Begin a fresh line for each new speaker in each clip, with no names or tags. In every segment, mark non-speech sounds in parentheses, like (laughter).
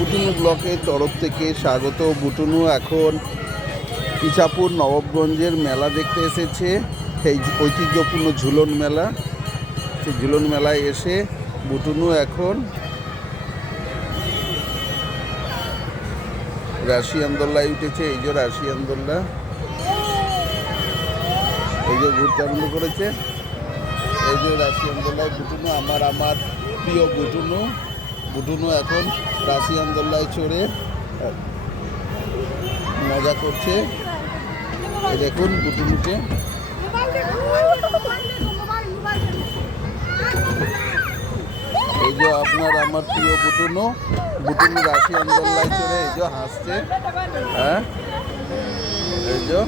বুটুনু ব্লকের তরফ থেকে স্বাগত। বুটুনু এখন ইছাপুর নবাবগঞ্জের মেলা দেখতে এসেছে। সেই ঐতিহ্যপূর্ণ ঝুলন মেলা। সেই ঝুলন মেলায় এসে বুটুনু এখন রাশিয়ান দোল্লায় উঠেছে। এই যে রাশিয়ান দোল্লা এই যে ঘুরতে আরম্ভ করেছে। এই যে রাশিয়ান দোল্লায় বুটুনু, আমার আমার প্রিয় বুটুনু। বুটুনু এখন রাশিয়ান দোল্লায় চড়ে মজা করছে। দেখুন বুটুনুকে এই যে আপনার আমার প্রিয় বুটুনু বুটুনু রাশিয়ান দোল্লায় চড়ে, এই যে হাসছে। হ্যাঁ? এই যে।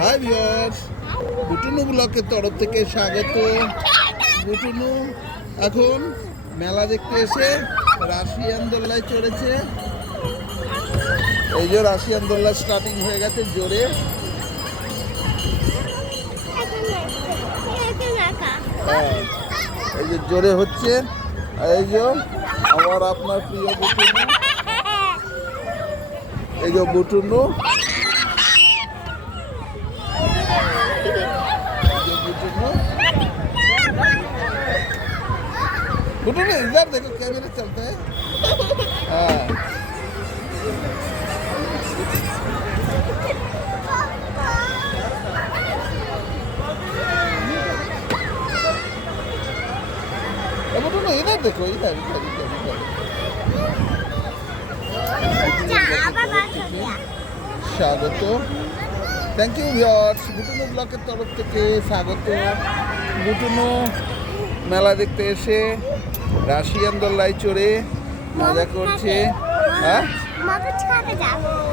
হাই ভিউয়ার্স বুটুনু ব্লকের তরফ থেকে স্বাগত। বুটুনু এখন মেলা দেখতে এসে রাশিয়ান দোল্লায় চড়েছে। এই যে রাশিয়ান দোল্লা স্টার্টিং হয়ে গেছে জোরে। হ্যাঁ, এই যে জোরে হচ্ছে। এই যে আমার আপনার প্রিয় বুটুনু এই যে বুটুনু इधर देखो कैमरे चलते हैं हाँ ये बुटुनु इधर देखो इधर इधर इधर इधर স্বাগত থ্যাংক ইউ ভিওর্স বুটুনু ব্লকের তরফ থেকে স্বাগত বুটুনু মেলা দেখতে এসে রাশিয়ান দোল্লায় চড়ে মজা করছে। হ্যাঁ?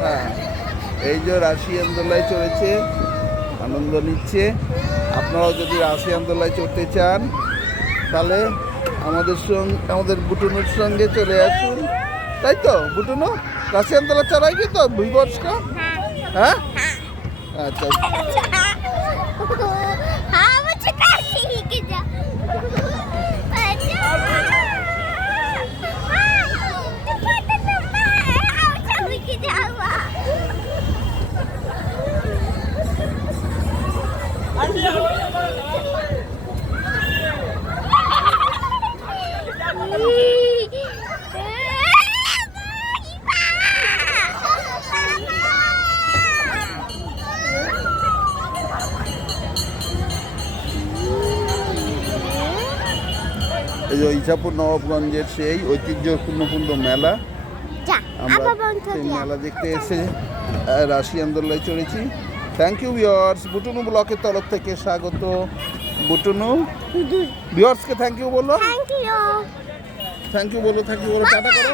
হ্যাঁ। এই যে রাশিয়ান দোল্লায় চড়েছে আনন্দ নিচ্ছে। আপনারাও যদি রাশিয়ান দোল্লায় চড়তে চান তাহলে আমাদের সঙ্গে আমাদের বুটুনুর সঙ্গে চলে আসুন। তাই তো বুটুনু? রাশিয়ান দোলা চড়াইবি তো ভিভর্সকা হ্যাঁ? আচ্ছা। (laughs) এই যে ইছাপুর নবাবগঞ্জের সেই ঐতিহ্যপূর্ণপূর্ণ মেলা। আমরা সেই মেলা দেখতে এসে রাশি আন্দোলনে চড়েছি। থ্যাংক ইউ ভিওর্স বুটুনু ব্লকের তরফ থেকে স্বাগত। বুটুনু ভিওর্সকে থ্যাংক ইউ বলো।
থ্যাংক ইউ
থ্যাংক ইউ বলো থ্যাংক ইউ বলো। টাটা করো।